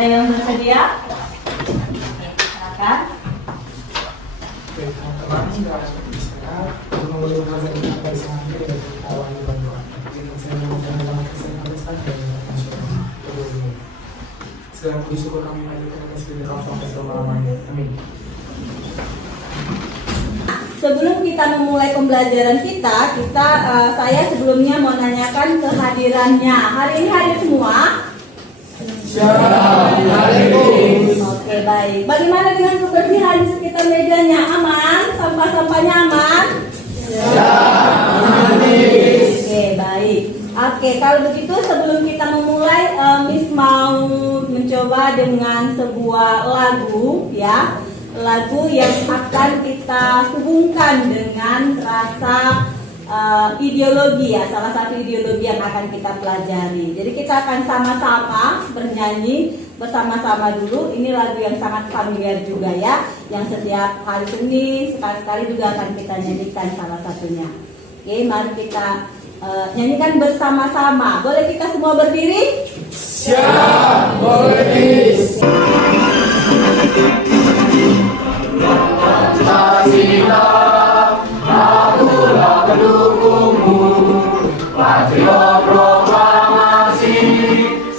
Ada yang bersedia? Silakan. Oke, teman-teman sudah bisa mengulang hasil dari sampai dari awal bantuan. Jadi saya mengucapkan terima kasih dan nasional kedua. Segala puji syukur kami panjatkan atas segala sampai selama-lamanya. Amin. Sebelum kita memulai pembelajaran kita, saya sebelumnya mau nanyakan kehadirannya. Hari ini hadir semua? Oke, baik. Bagaimana dengan kebersihan di sekitar mejanya? Aman? Sampah-sampahnya aman? Oke, baik. Oke, kalau begitu sebelum kita memulai, Miss mau mencoba dengan sebuah lagu, ya. Lagu yang akan kita hubungkan dengan rasa ideologi, ya, salah satu ideologi yang akan kita pelajari. Jadi kita akan sama-sama bernyanyi bersama-sama dulu. Ini lagu yang sangat familiar juga, ya, yang setiap hari Senin sekali-sekali juga akan kita nyanyikan salah satunya. Oke, mari kita nyanyikan bersama-sama. Boleh kita semua berdiri? Siap, boleh. Pancasila, akulah pendukungmu. Patriot proklamasi,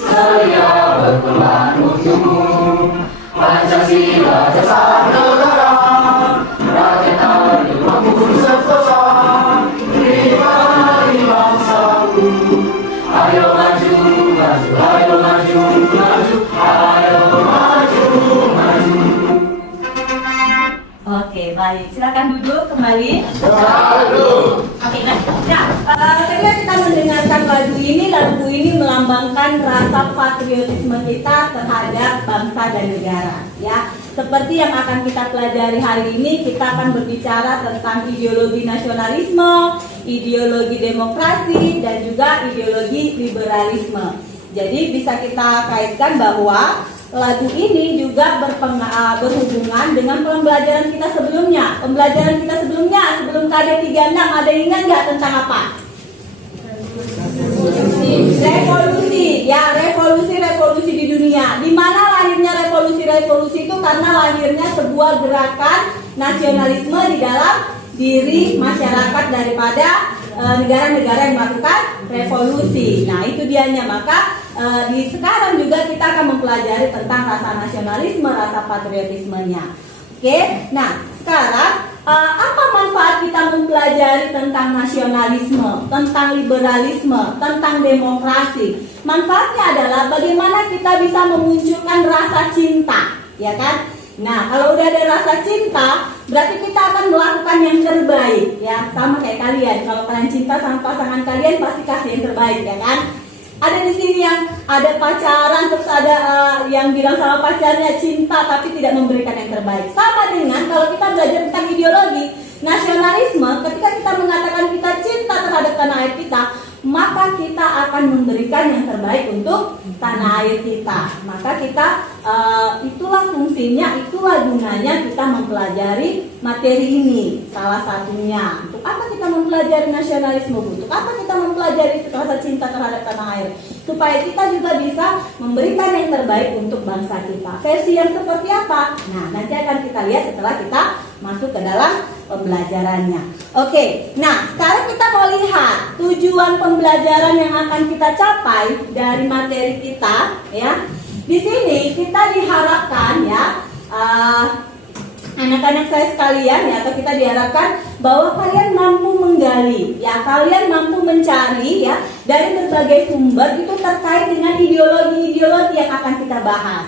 saya berperan untukmu. Pancasila dasar negara, rakyat adil makmur sentosa. Nilai bangsaku, ayo maju, maju, ayo maju, maju, ayo maju, maju. Oke, baik. Silakan duduk kembali. Oke, nah, ketika kita mendengarkan lagu ini melambangkan rasa patriotisme kita terhadap bangsa dan negara, ya. Seperti yang akan kita pelajari hari ini, kita akan berbicara tentang ideologi nasionalisme, ideologi demokrasi, dan juga ideologi liberalisme. Jadi bisa kita kaitkan bahwa lagu ini juga berhubungan dengan pembelajaran kita sebelumnya. Pembelajaran kita sebelumnya, sebelum KD 36, ada yang ingat nggak tentang apa? Revolusi, ya, revolusi di dunia. Di mana lahirnya revolusi itu? Karena lahirnya sebuah gerakan nasionalisme di dalam diri masyarakat daripada negara-negara yang melakukan revolusi. Nah, itu dianya. Maka di sekarang juga kita akan mempelajari tentang rasa nasionalisme, rasa patriotismenya. Oke, nah sekarang apa manfaat kita mempelajari tentang nasionalisme, tentang liberalisme, tentang demokrasi? Manfaatnya adalah bagaimana kita bisa memunculkan rasa cinta, ya kan? Nah, kalau udah ada rasa cinta, berarti kita akan melakukan yang terbaik, ya. Sama kayak kalian, kalau kalian cinta sama pasangan kalian pasti kasih yang terbaik, ya kan? Ada di sini yang ada pacaran, terus ada yang bilang sama pacarnya cinta tapi tidak memberikan yang terbaik. Sama dengan kalau kita belajar tentang ideologi nasionalisme, ketika kita mengatakan kita cinta terhadap tanah air kita, maka kita akan memberikan yang terbaik untuk tanah air kita. Maka kita itulah fungsinya, itulah gunanya kita mempelajari materi ini. Salah satunya, untuk apa kita mempelajari nasionalisme? Untuk apa kita mempelajari rasa cinta terhadap tanah air? Supaya kita juga bisa memberikan yang terbaik untuk bangsa kita. Versi yang seperti apa? Nah, nanti akan kita lihat setelah kita masuk ke dalam pembelajarannya. Oke, nah sekarang kita mau lihat tujuan pembelajaran yang akan kita capai dari materi kita, ya. Di sini kita diharapkan, ya, anak-anak saya sekalian, ya, atau kita diharapkan bahwa kalian mampu menggali, ya, kalian mampu mencari, ya, dari berbagai sumber itu terkait dengan ideologi-ideologi yang akan kita bahas.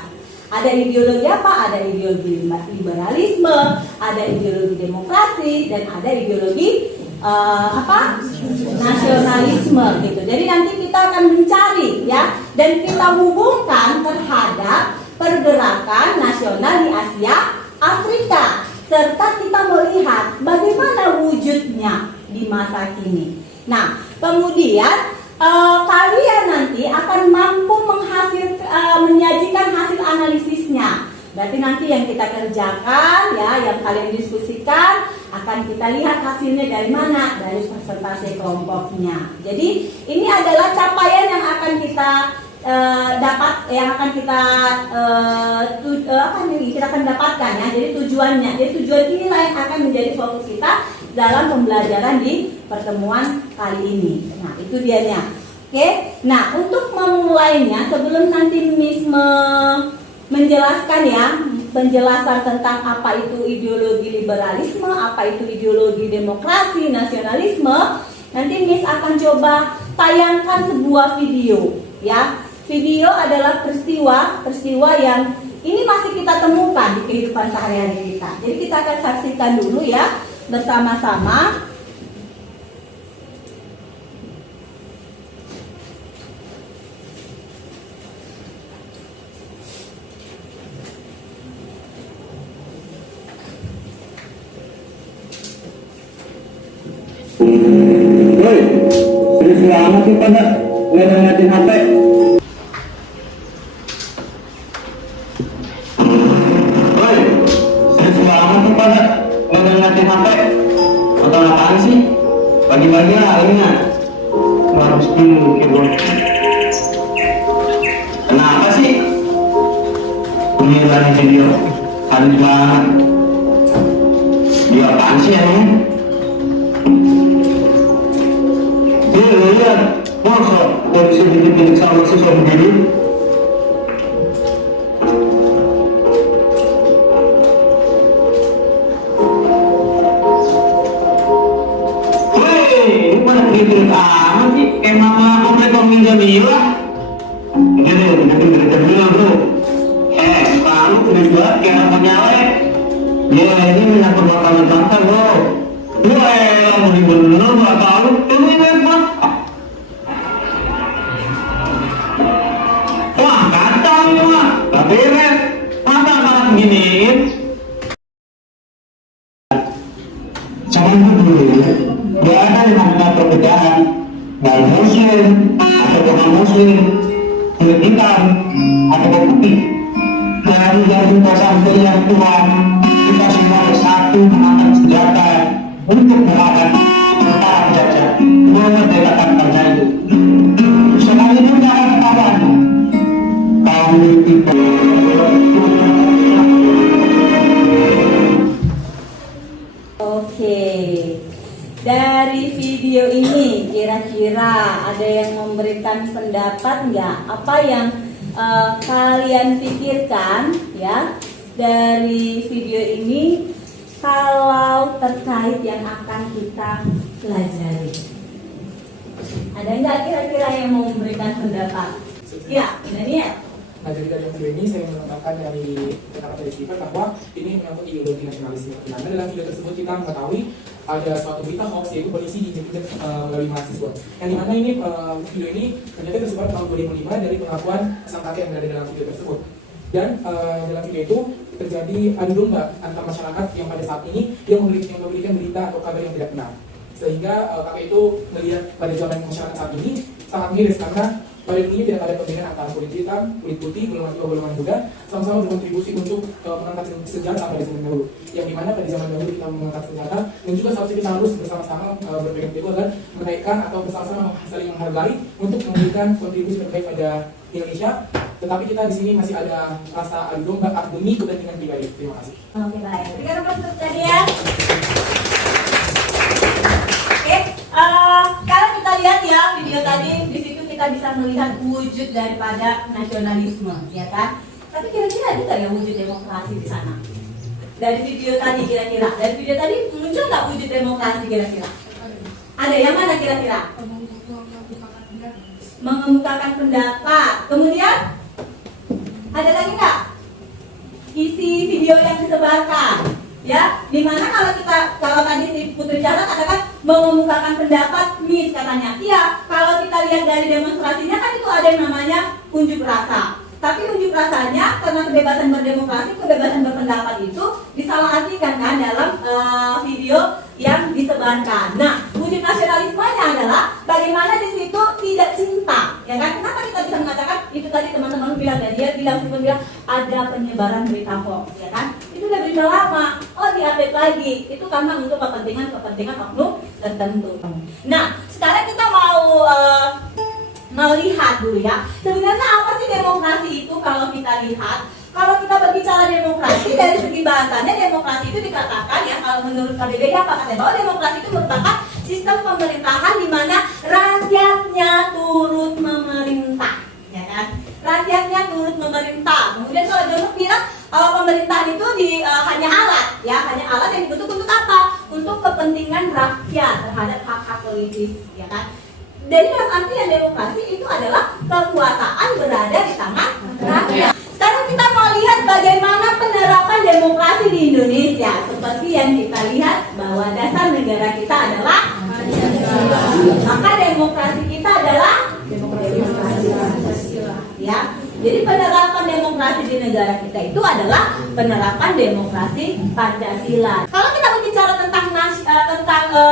Ada ideologi apa? Ada ideologi liberalisme, ada ideologi demokrasi, dan ada ideologi nasionalisme, gitu. Jadi nanti kita akan mencari, ya, dan kita hubungkan terhadap pergerakan nasional di Asia, Afrika, serta kita melihat bagaimana wujudnya di masa kini. Nah, kemudian kalian nanti akan mampu menyajikan hasil analisisnya. Berarti nanti yang kita kerjakan, ya, yang kalian diskusikan, akan kita lihat hasilnya dari mana? Dari presentasi kelompoknya. Jadi ini adalah capaian yang akan kita dapat yang akan kita kita akan dapatkan ya. Jadi tujuannya, jadi tujuan inilah yang akan menjadi fokus kita dalam pembelajaran di pertemuan kali ini. Nah, itu dianya. Oke. Nah, untuk memulainya sebelum nanti Miss menjelaskan ya, penjelasan tentang apa itu ideologi liberalisme, apa itu ideologi demokrasi, nasionalisme, nanti Miss akan coba tayangkan sebuah video ya. Video adalah peristiwa yang ini masih kita temukan di kehidupan sehari-hari kita. Jadi kita akan saksikan dulu ya bersama-sama. Woi, serius banget sih pada ngeliatin HP. Woi, serius banget sih pada ngeliatin HP. Atau apaan sih? Pagi-pagi lah ini nggak? Harus dulu keyboard. Kenapa sih? Pemilihan video harus banget. Dia apaan sih emangnya? Lihat, masa polisi bikin sama siswa begini? Hei, ini pada begitu amat sih, kayak mama komplek peminjam mila. Udah deh, bilang bro. Kamu tulis banget kayak anak penyalek. Ya, ini menyangkut makanan tante bro. Wah, bener-bener gak tau. Ini memang. Wah, kacau mah. Gak beres. Masa anak giniin? Cuman dulu, gak ada yang namanya perbedaan. Baik muslim, atau bukan muslim, kulit hitam, atau putih. Dari yang tua sampai yang tua, kita semua bersatu mengangkat senjata untuk melawan tentara penjajah, memerdekakan bangsa itu. Sekali itu jangan ketahuan kaum itu. Oke, dari video ini kira-kira ada yang memberikan pendapat nggak? Apa yang kalian pikirkan ya dari video ini? Kalau terkait yang akan kita pelajari, ada nggak kira-kira yang mau memberikan pendapat? Ya, Daniel. Nah, jadi dari video ini saya menetapkan dari kata-kata dari speaker bahwa ini menyangkut ideologi nasionalisme. Nah, dalam video tersebut kita mengetahui ada suatu berita hoax yaitu polisi diinjek melalui mahasiswa. Yang dimana ini video ini ternyata tersebar tahun 2005 dari pengakuan sang kakek yang berada dalam video tersebut. Dan dalam video itu terjadi adu domba antar masyarakat yang pada saat ini yang memberikan berita atau kabar yang tidak benar. Sehingga kakek itu melihat pada zaman masyarakat saat ini sangat miris karena pada ini tidak ada perbedaan antara kulit hitam, kulit putih, golongan muda sama-sama berkontribusi untuk mengangkat senjata pada zaman dahulu. Yang dimana pada zaman dahulu kita mengangkat senjata dan juga seharusnya kita harus bersama-sama berpegang teguh agar menaikkan atau bersama-sama saling menghargai untuk memberikan kontribusi terbaik pada Indonesia. Tetapi kita di sini masih ada rasa adu domba demi kepentingan pribadi. Terima kasih. Oke, baik. Berikan tepuk tadi ya. Oke, kalau kita lihat ya video tadi, di situ kita bisa melihat wujud daripada nasionalisme, ya kan? Tapi kira-kira ada nggak ya wujud demokrasi di sana? Dari video tadi kira-kira, dari video tadi muncul nggak wujud demokrasi kira-kira? Ada yang mana kira-kira? Mengemukakan pendapat. Kemudian ada lagi nggak? Isi video yang disebarkan, ya. Dimana kalau tadi si Putri Chandra katakan mengemukakan pendapat, Miss katanya, iya. Kalau kita lihat dari demonstrasinya kan itu ada yang namanya unjuk rasa. Tapi unjuk rasanya karena kebebasan berdemokrasi, kebebasan berpendapat itu disalahartikan kan dalam video yang disebarkan. Nah, wujud nasionalismenya adalah bagaimana di situ tidak cinta, ya kan? Kenapa kita bisa mengatakan itu tadi teman-teman bilang dan dia bilang ada penyebaran berita hoax, ya kan? Itu udah berita lama, diupdate lagi. Itu karena untuk kepentingan oknum tertentu. Nah, sekarang kita mau mau lihat dulu ya. Sebenarnya apa sih demokrasi itu kalau kita lihat? Kalau kita berbicara demokrasi dari segi bahasanya, demokrasi itu dikatakan ya, kalau menurut KBBI apa katanya, bahwa demokrasi itu merupakan sistem pemerintahan di mana rakyatnya turut memerintah, ya kan? Rakyatnya turut memerintah. Kemudian kalau John bilang pemerintahan itu hanya alat, ya, hanya alat yang dibentuk untuk apa? Untuk kepentingan rakyat terhadap hak-hak politis, ya kan? Jadi dalam artian demokrasi itu adalah kekuasaan berada di tangan rakyat. Sekarang kita mau lihat bagaimana penerapan demokrasi di Indonesia. Seperti yang kita lihat bahwa dasar negara kita adalah maka demokrasi kita adalah demokrasi Pancasila. Ya, jadi penerapan demokrasi di negara kita itu adalah penerapan demokrasi Pancasila. Kalau kita berbicara tentang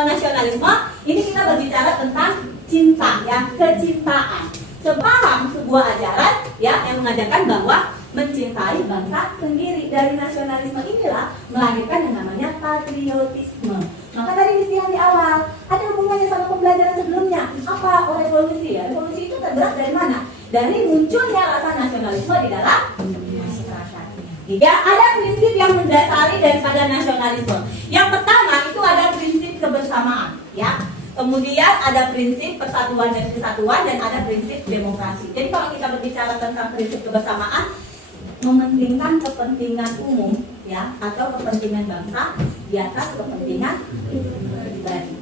nasionalisme, ini kita berbicara tentang cinta, ya, kecintaan. Sepaham sebuah ajaran ya yang mengajarkan bahwa mencintai bangsa sendiri. Dari nasionalisme inilah melahirkan yang namanya patriotisme. Maka tadi istilah di awal ada hubungannya sama pembelajaran sebelumnya. Apa revolusi ya? Revolusi itu tergerak dari mana? Dari munculnya rasa nasionalisme di dalam masyarakat. Ya, ada prinsip yang mendasari daripada nasionalisme. Yang pertama itu ada prinsip kebersamaan, ya. Kemudian ada prinsip persatuan dan kesatuan dan ada prinsip demokrasi. Jadi kalau kita berbicara tentang prinsip kebersamaan, mementingkan kepentingan umum, ya, atau kepentingan bangsa di atas kepentingan pribadi.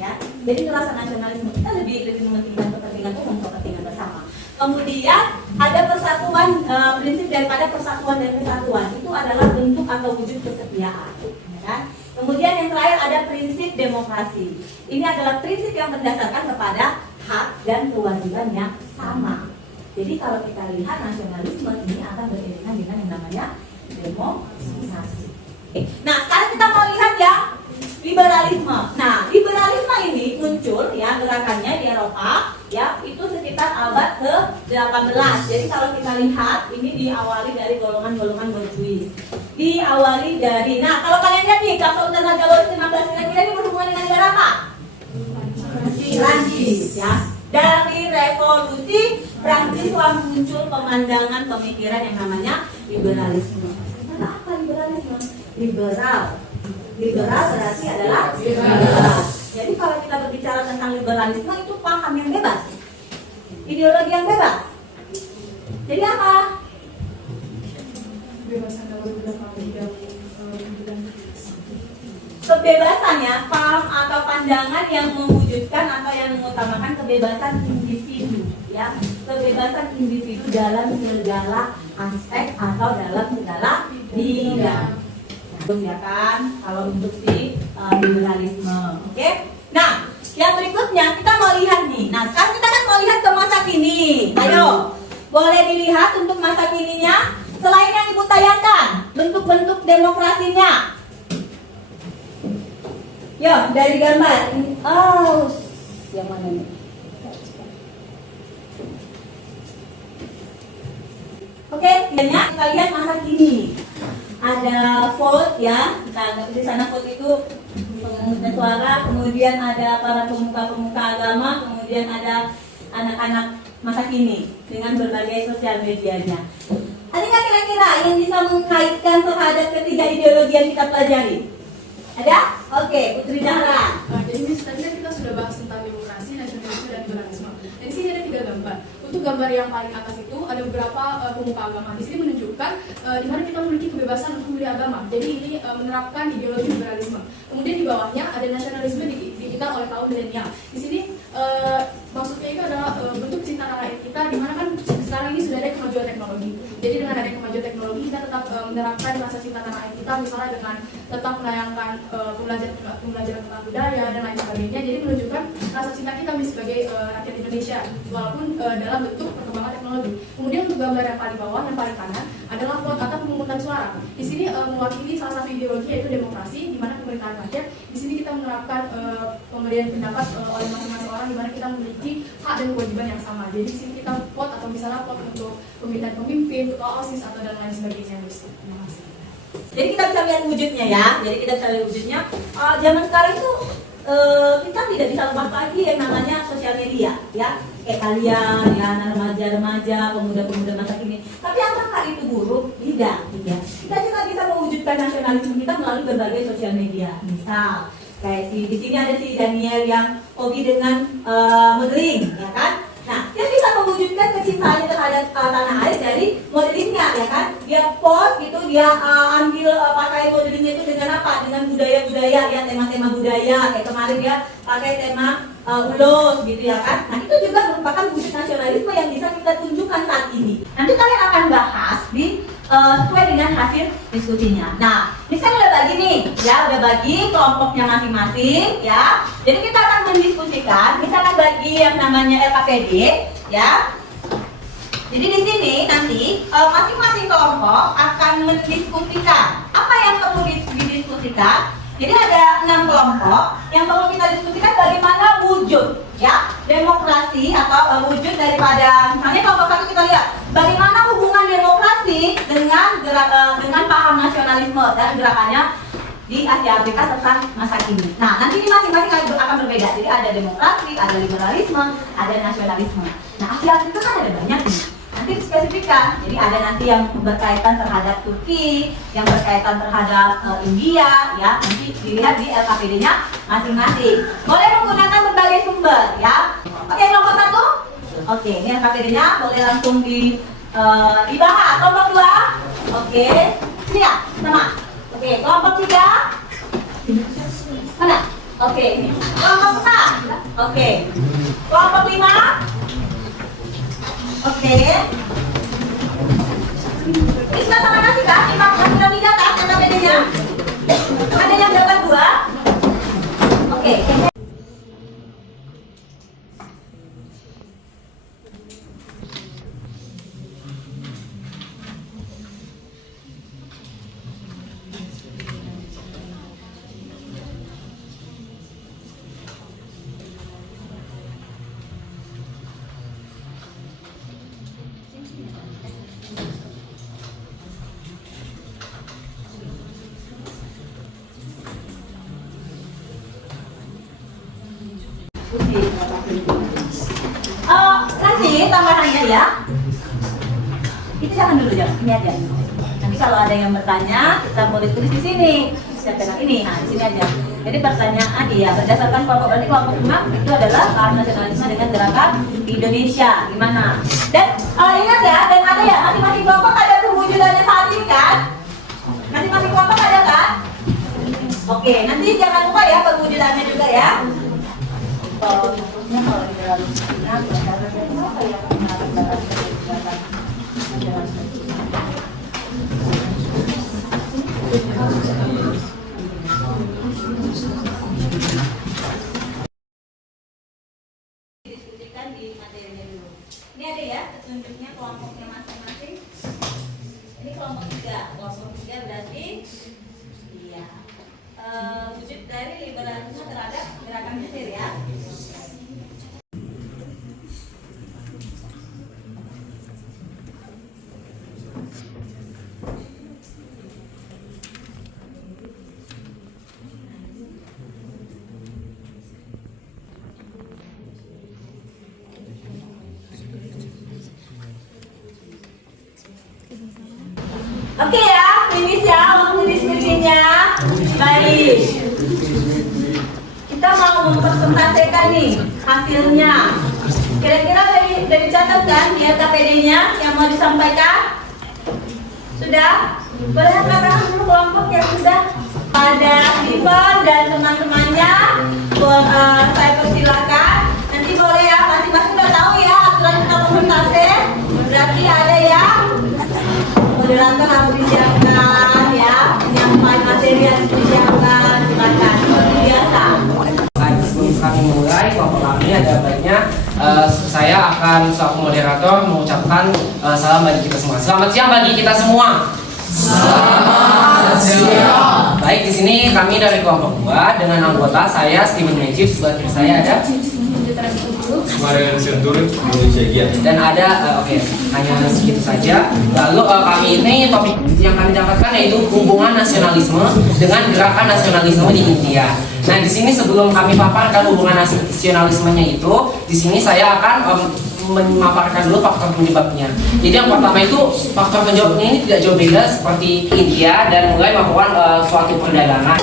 Ya. Jadi rasa nasionalisme kita lebih mementingkan kepentingan umum, kepentingan bersama. Kemudian ada persatuan, prinsip daripada persatuan dan kesatuan itu adalah bentuk atau wujud kesetiaan, ya kan? Kemudian yang terakhir ada prinsip demokrasi. Ini adalah prinsip yang berdasarkan kepada hak dan kewajiban yang sama. Jadi kalau kita lihat nasionalisme ini akan beriringan dengan yang namanya demokrasi. Nah, sekarang kita mau lihat ya liberalisme. Nah, liberalisme ini muncul ya gerakannya di Eropa ya itu sekitar abad ke-18. Jadi kalau kita lihat ini diawali dari golongan-golongan borjuis. Diawali dari, nah kalau kalian lihat nih Kapsul Raja Boris 15 kira-kira ini berhubungan dengan negara apa? Prancis ya. Dari revolusi Prancis muncul pemandangan pemikiran yang namanya liberalisme. Nah, apa liberalisme? Liberal. Liberal berarti adalah liberal. Jadi kalau kita berbicara tentang liberalisme itu paham yang bebas, ideologi yang bebas. Jadi apa? Kebebasan ya, paham atau pandangan yang mewujudkan atau yang mengutamakan kebebasan individu, ya, kebebasan individu dalam segala aspek atau dalam segala bidang. Ya kan, kalau untuk si liberalisme, oke? Nah, yang berikutnya kita mau lihat nih. Nah, sekarang kita kan mau lihat ke masa kini. Ayo, boleh dilihat untuk masa kininya. Selain yang ibu tayangkan, bentuk-bentuk demokrasinya. Yo, dari gambar. Oh, yang mana nih? Oke, kita lihat masa kini. Ada vote ya, nah di sana vote itu pemungutan suara, kemudian ada para pemuka-pemuka agama, kemudian ada anak-anak masa kini dengan berbagai sosial medianya. Ada nggak kira-kira yang bisa mengkaitkan terhadap ketiga ideologi yang kita pelajari? Ada? Oke, Putri Zahra. Jadi misalnya kita sudah bahas tentang demokrasi, nasionalisme, dan liberalisme. Dan di sini ada 3 gambar. Untuk gambar yang paling atas itu ada beberapa pemuka agama. Di sini menunjukkan di mana kita memiliki kebebasan untuk memilih agama. Jadi ini menerapkan ideologi liberalisme. Kemudian di bawahnya ada nasionalisme digital oleh kaum milenial. Di sini maksudnya itu adalah bentuk cinta rakyat kita, di mana kan sekarang ini sudah ada kemajuan teknologi. Jadi dengan adanya kemajuan teknologi kita tetap menerapkan rasa cinta tanah air kita, misalnya dengan tetap menayangkan pembelajaran tentang budaya dan lain sebagainya. Jadi menunjukkan rasa cinta kita sebagai rakyat Indonesia, walaupun dalam bentuk perkembangan teknologi. Kemudian untuk gambar yang paling bawah, yang paling kanan adalah vote atau pemungutan suara. Di sini mewakili salah satu ideologi yaitu demokrasi, di mana pemerintahan rakyat. Di sini kita menerapkan pemberian pendapat oleh masing-masing orang, di mana kita memiliki hak dan kewajiban yang sama. Jadi di sini kita vote atau misalnya vote untuk pemilihan pemimpin, ketua OSIS atau dan lain sebagainya. Terima kasih. Jadi kita bisa lihat wujudnya ya. Jadi kita bisa lihat wujudnya. Zaman sekarang itu kita tidak bisa lepas lagi yang namanya sosial media, ya. kayak kalian ya, remaja-remaja, pemuda-pemuda masa kini. Tapi apakah itu buruk? Tidak, ya. Kita juga bisa mewujudkan nasionalisme kita melalui berbagai sosial media. Misal kayak di sini ada si Daniel yang hobi dengan modeling, ya kan? Nah, dia bisa mewujudkan kecintaannya terhadap tanah air dari modelingnya, ya kan? Dia post gitu, dia ambil pakai modelingnya itu dengan apa? Dengan budaya-budaya, ya tema-tema budaya. Kayak kemarin dia pakai tema ulos, gitu ya kan? Nah, itu juga merupakan wujud nasionalisme yang bisa kita tunjukkan saat ini. Nanti kalian akan bahas di sesuai dengan hasil diskusinya. Nah, misalnya udah bagi nih, ya udah bagi kelompoknya masing-masing, ya. Jadi kita akan mendiskusikan, misalkan bagi yang namanya LKPD, ya. Jadi di sini nanti masing-masing kelompok akan mendiskusikan apa yang perlu didiskusikan. Jadi ada 6 kelompok yang perlu kita diskusikan bagaimana wujud, ya, demokrasi atau wujud daripada, misalnya kelompok 1 kita lihat bagaimana hubungan demokrasi dengan paham nasionalisme dan gerakannya di Asia Afrika serta masa kini. Nah, nanti ini masing-masing akan berbeda. Jadi ada demokrasi, ada liberalisme, ada nasionalisme. Nah, Asia Afrika kan ada banyak nih. Nanti dispesifikkan. Jadi ada nanti yang berkaitan terhadap Turki, yang berkaitan terhadap India, ya. Nanti dilihat di LKPD-nya masing-masing. Boleh menggunakan berbagai sumber, ya. Oke, kelompok 1. Oke, ini LKPD-nya boleh langsung dibahas. Kelompok 2. Oke, sini ya, sama. Oke, kelompok 3. Mana? Oke, ini. Kelompok 4. Oke. Kelompok 5. Oke. Ini sudah sama nasi kan? Imam sudah tidak kan LKPD-nya? Ada yang dapat 2? Oke. Nanti tambahannya ya, itu jangan dulu, jangan ini aja. Nanti kalau ada yang bertanya, kita boleh tulis di sini. Siapa ini? Nah, di sini aja. Jadi pertanyaan dia berdasarkan kelompok, berarti kelompok 6 itu adalah paham nasionalisme dengan gerakan di Indonesia. Gimana? Dan ingat ya, dan ada ya, masing-masing kelompok ada perwujudannya saat ini kan? Masing-masing kelompok ada kan? Oke, nanti jangan lupa ya perwujudannya juga ya. Contohnya kalau di dalam apa ya? Diskusikan di materinya dulu. Ini ada ya petunjuknya kelompoknya masing-masing. Ini kelompok 3. Kelompok 3 berarti iya. Wujud dari liberalisme terhadap gerakan Mesir ya. Oke ya, finish ya waktu diskusinya. Baik. Kita mau mempresentasikan nih hasilnya. Kira-kira dari catat kan di LKPD-nya yang mau disampaikan? Sudah? Boleh katakan dulu kelompok yang sudah. Pada Steven dan teman-temannya, saya persilakan. Nanti boleh ya, masing-masing udah tahu ya aturan kita presentasi. Berarti ada yang moderator harus disiapkan ya, penyampaian materi harus disiapkan. Silakan, seperti biasa. Sebelum kami mulai, kelompok kami ada baiknya saya akan selaku moderator mengucapkan salam bagi kita semua. Selamat siang bagi kita semua. Selamat siang. Baik, di sini kami dari kelompok 2 dengan anggota saya Steven Majid, sebelah kiri saya ada Marian Senturi, Indonesia Giat. Dan ada oke, hanya segitu saja. Lalu kami ini topik yang kami dapatkan yaitu hubungan nasionalisme dengan gerakan nasionalisme di India. Nah, di sini sebelum kami paparkan hubungan nasionalismenya itu, di sini saya akan memaparkan dulu faktor penyebabnya. Jadi yang pertama itu faktor penyebabnya ini tidak jauh beda seperti India dan mulai melakukan suatu perdagangan.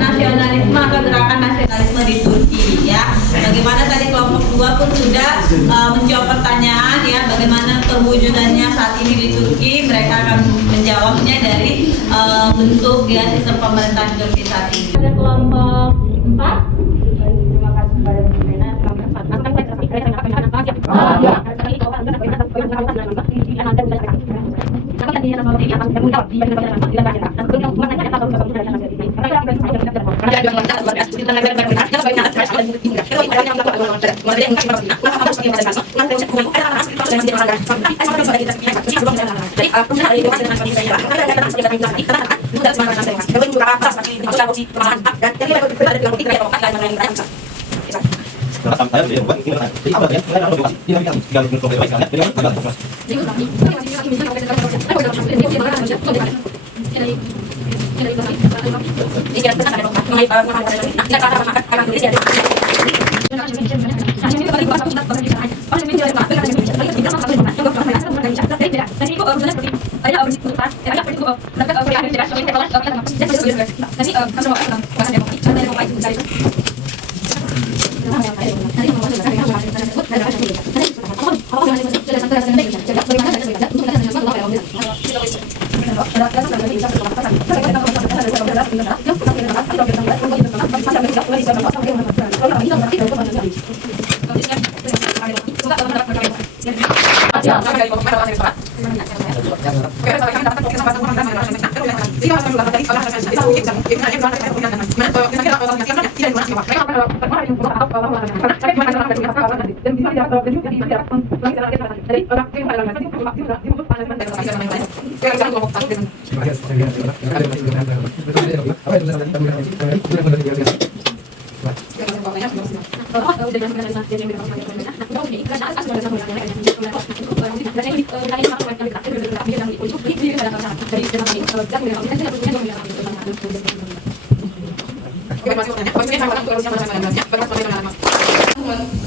Nasionalisme atau gerakan nasionalisme di Turki ya. Bagaimana tadi kelompok 2 pun sudah menjawab pertanyaan ya, bagaimana perwujudannya saat ini di Turki. Mereka akan menjawabnya dari bentuk ya sistem pemerintahan Turki saat ini. Ada kelompok 4. Terima kasih kepada Bu Nena.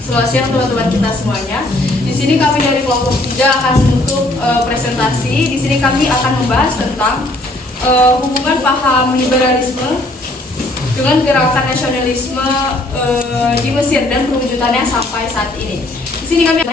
Selamat siang teman-teman kita semuanya. Di sini kami dari kelompok 3 akan untuk presentasi. Di sini kami akan membahas tentang hubungan paham liberalisme dengan gerakan nasionalisme di Mesir dan perwujudannya sampai saat ini. Di sini kami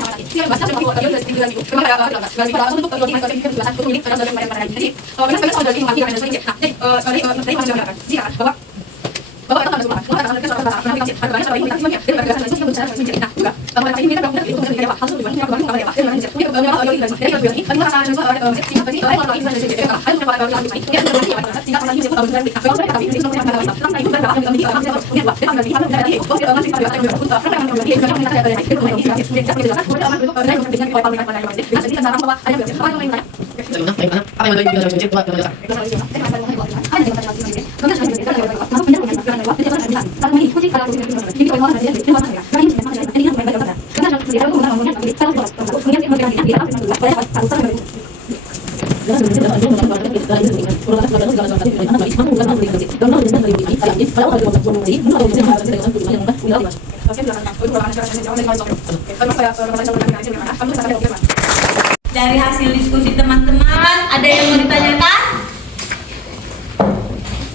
Dari hasil diskusi teman-teman, ada yang mau ditanyakan?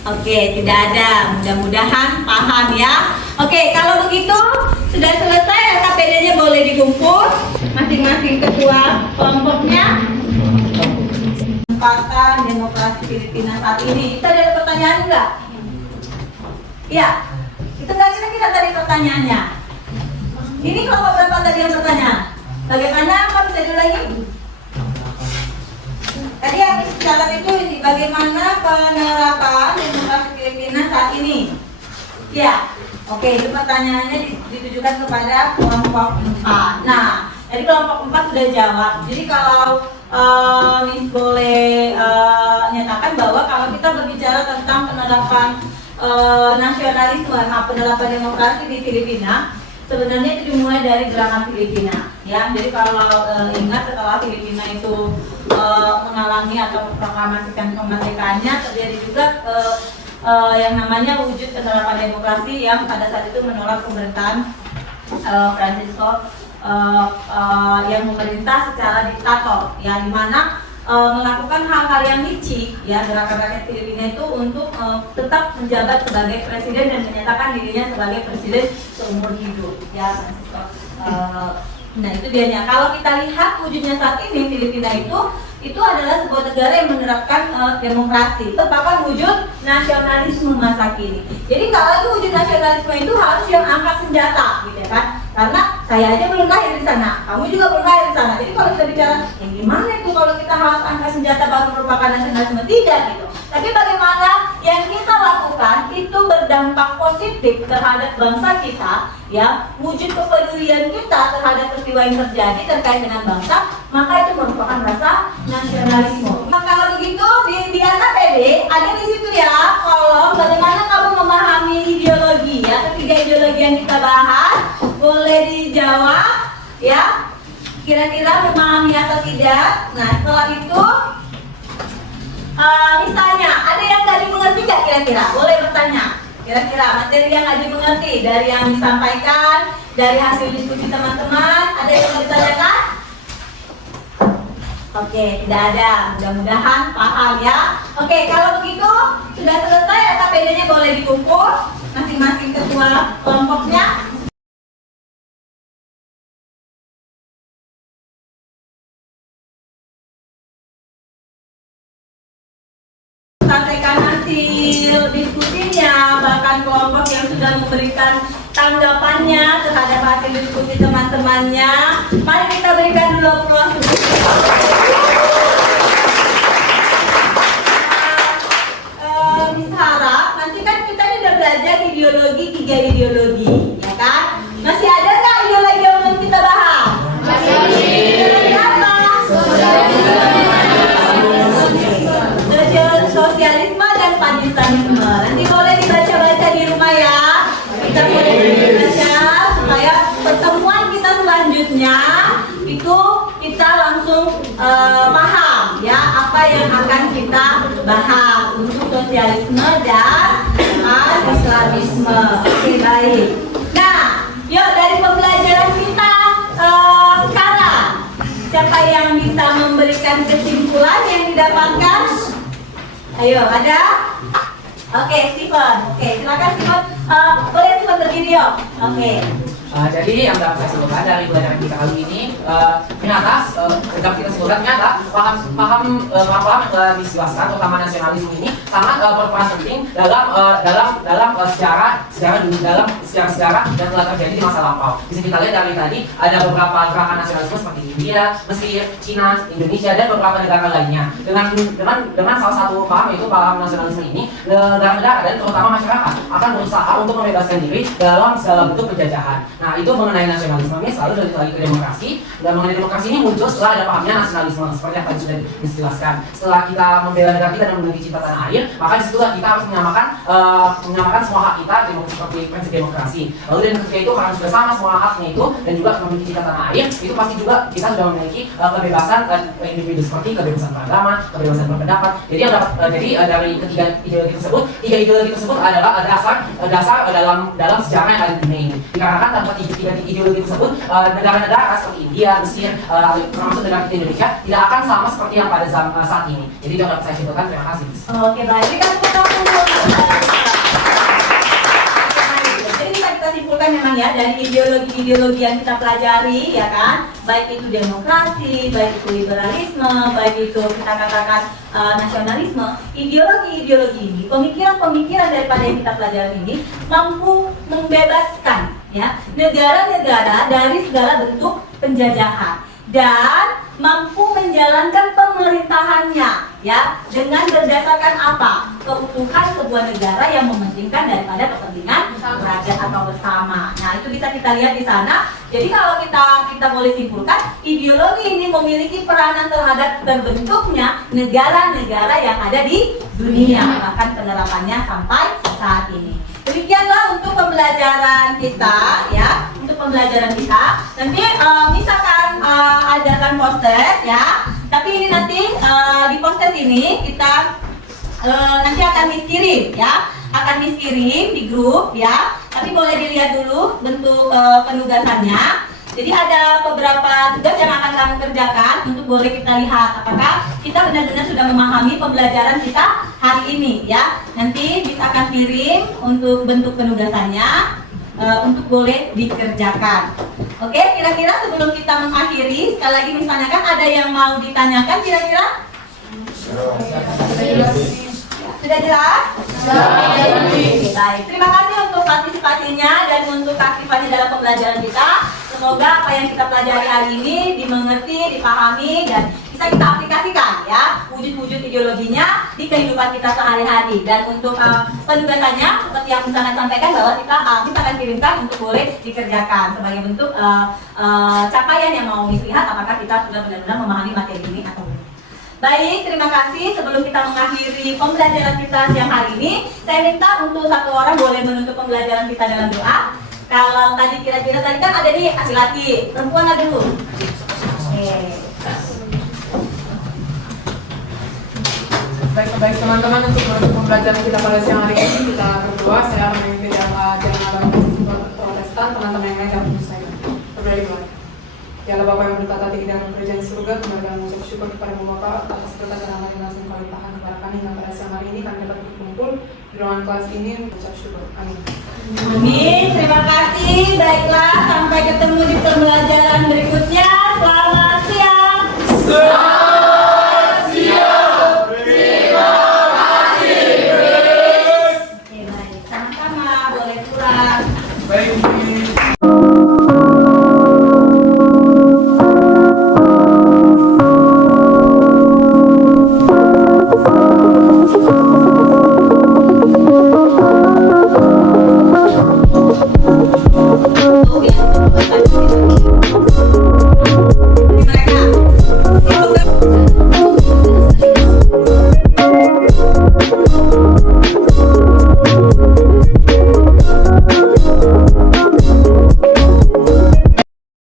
Oke, tidak ada. Mudah-mudahan paham ya. Oke, kalau begitu sudah selesai, KPD-nya boleh dikumpul masing-masing ketua kelompoknya. Kesempatan demokrasi Filipina saat ini. Kita ada pertanyaan enggak? Iya. Itu enggak kira-kira tadi pertanyaannya. Ini kelompok berapa tadi yang bertanya? Bagaimana? Apa bisa diulangi? Tadi yang dicatat itu ini, bagaimana penerapan demokrasi Filipina saat ini? Ya, oke, itu pertanyaannya ditujukan kepada kelompok 4. Nah, jadi kelompok 4 sudah jawab. Jadi kalau Miss boleh nyatakan bahwa kalau kita berbicara tentang penerapan nasionalisme, penerapan demokrasi di Filipina, sebenarnya itu dimulai dari gerakan Filipina, ya. Jadi kalau ingat setelah Filipina itu mengalami atau proklamasikan kemerdekaannya, terjadi juga yang namanya wujud penerapan demokrasi yang pada saat itu menolak pemerintahan Francisco yang memerintah secara diktator, ya, di mana melakukan hal-hal yang licik, ya, gerakan rakyat Filipina itu untuk tetap menjabat sebagai presiden dan menyatakan dirinya sebagai presiden seumur hidup, ya, Francisco. Nah, itu dianya. Kalau kita lihat wujudnya saat ini Filipina itu adalah sebuah negara yang menerapkan demokrasi, merupakan wujud nasionalisme masa kini. Jadi kalau itu wujud nasionalisme itu harus yang angkat senjata, gitu ya kan? Karena saya aja belum lahir di sana, kamu juga belum lahir di sana. Jadi kalau kita bicara, ya gimana itu kalau kita harus angkat senjata baru merupakan nasionalisme? Tidak gitu. Tapi bagaimana yang kita lakukan itu berdampak positif terhadap bangsa kita, ya, wujud kepedulian kita terhadap peristiwa yang terjadi terkait dengan bangsa, maka itu merupakan rasa nasionalisme. Nah, kalau begitu di KPD ada di situ ya kolom bagaimana kamu memahami ideologi, ya, ketiga ideologi yang kita bahas. Boleh dijawab, ya, kira-kira memahami atau tidak. Nah, setelah itu misalnya ada yang nggak dimengerti nggak kira-kira? Boleh bertanya. Kira-kira materi yang nggak dimengerti dari yang disampaikan, dari hasil diskusi teman-teman, ada yang mau ditanyakan? Oke, tidak ada. Mudah-mudahan paham ya. Oke, kalau begitu sudah selesai, KPD-nya boleh dikumpul masing-masing ketua kelompoknya. Sampaikan hasil diskusinya, bahkan kelompok yang sudah memberikan tanggapannya terhadap hasil diskusi teman-temannya. Mari kita berikan dulu aplaus. Bisa harap nanti kan kita ini udah belajar ideologi, 3 ideologi, ya kan? Masih ada nggak ideologi yang belum kita bahas? Masih. Apa? Sosialisme dan Pancasila. Nanti boleh dibaca-baca di rumah ya. Kita boleh baca supaya pertemuan kita selanjutnya itu kita langsung paham ya apa yang akan kita bahas untuk sosialisme dan Islamisme. Oke, baik. Nah, yuk dari pembelajaran kita sekarang, siapa yang bisa memberikan kesimpulan yang didapatkan? Ayo, ada? Oke, Steven. Oke, silakan Steven. Boleh Steven berdiri yuk. Oke. Jadi yang dapat saya sebutkan dari pelajaran kita kali ini, ternyata dapat kita sebutkan ternyata paham yang telah disilaskan terutama nasionalisme ini sangat berperan penting dalam sejarah yang telah terjadi di masa lampau. Bisa kita lihat dari tadi ada beberapa gerakan nasionalisme seperti India, Mesir, Cina, Indonesia dan beberapa negara lainnya. Dengan salah satu paham yaitu paham nasionalisme ini, negara-negara dan terutama masyarakat akan berusaha untuk membebaskan diri dalam segala bentuk penjajahan. Nah, itu mengenai nasionalisme ini selalu dari lagi ke demokrasi. Dan mengenai demokrasi ini muncul setelah ada pahamnya nasionalisme seperti yang tadi sudah dijelaskan. Setelah kita membela negara kita dan memiliki cinta tanah air, maka disitulah kita harus menyamakan semua hak kita seperti prinsip demokrasi. Lalu dan ketika itu karena sudah sama semua haknya itu dan juga memiliki cinta tanah air, itu pasti juga kita sudah memiliki kebebasan individu seperti kebebasan beragama, kebebasan berpendapat. Jadi yang dapat dari tiga ideologi tersebut adalah dasar dalam sejarah yang ada di dunia ini. Dikarenakan tanpa tiga ideologi tersebut, negara-negara seperti India, Mesir, termasuk negara kita Indonesia tidak akan sama seperti yang pada saat ini. Jadi itu yang dapat saya simpulkan. Terima kasih. Oke, baik. Kita Jadi bisa kita simpulkan memang ya dari ideologi-ideologi yang kita pelajari ya kan, baik itu demokrasi, baik itu liberalisme, baik itu kita katakan nasionalisme, ideologi-ideologi ini, pemikiran-pemikiran daripada yang kita pelajari ini mampu membebaskan ya negara-negara dari segala bentuk penjajahan dan mampu menjalankan pemerintahannya ya dengan berdasarkan apa? Keutuhan sebuah negara yang mementingkan daripada kepentingan rakyat atau bersama. Nah, itu bisa kita lihat di sana. Jadi kalau kita boleh simpulkan, ideologi ini memiliki peranan terhadap terbentuknya negara-negara yang ada di dunia, bahkan penerapannya sampai saat ini. Demikianlah untuk pembelajaran kita ya, untuk pembelajaran kita. Nanti misalkan adakan poster ya, tapi ini nanti di poster ini kita nanti akan miskirin ya, di grup ya. Tapi boleh dilihat dulu bentuk penugasannya. Jadi ada beberapa tugas yang akan kami kerjakan untuk boleh kita lihat apakah kita benar-benar sudah memahami pembelajaran kita hari ini ya. Nanti bisa akan kirim untuk bentuk penugasannya untuk boleh dikerjakan. Oke, kira-kira sebelum kita mengakhiri, sekali lagi misalnya kan ada yang mau ditanyakan kira-kira? Sudah jelas? Baik, terima kasih untuk partisipasinya dan untuk keaktifannya dalam pembelajaran kita. Semoga apa yang kita pelajari hari ini dimengerti, dipahami, dan bisa kita aplikasikan ya wujud-wujud ideologinya di kehidupan kita sehari-hari. Dan untuk penugasannya seperti yang misalnya sampaikan bahwa kita bisa akan kirimkan untuk boleh dikerjakan sebagai bentuk capaian yang mau dilihat apakah kita sudah benar-benar memahami materi ini atau belum. Baik, terima kasih. Sebelum kita mengakhiri pembelajaran kita siang hari ini, saya minta untuk satu orang boleh menutup pembelajaran kita dalam doa. Kalau tadi kira-kira tadi kan ada nih laki-laki, perempuan ada dulu. Baik teman-teman, untuk menutup pembelajaran kita pada siang hari ini kita berdua, saya memimpin jalan agama Protestan, teman-teman yang lain dapat saya berdoa. Ya Allah Bapa yang bertata tinggi dalam kerajaan surga, kembali mengucap syukur kepada Bapa atas berkat dan amal yang langsung kami limpahkan kepada kami hingga pada siang hari ini kami dapat berkumpul di ruangan kelas ini mengucap syukur. Amin. Amin. Terima kasih. Baiklah, sampai ketemu di pembelajaran berikutnya.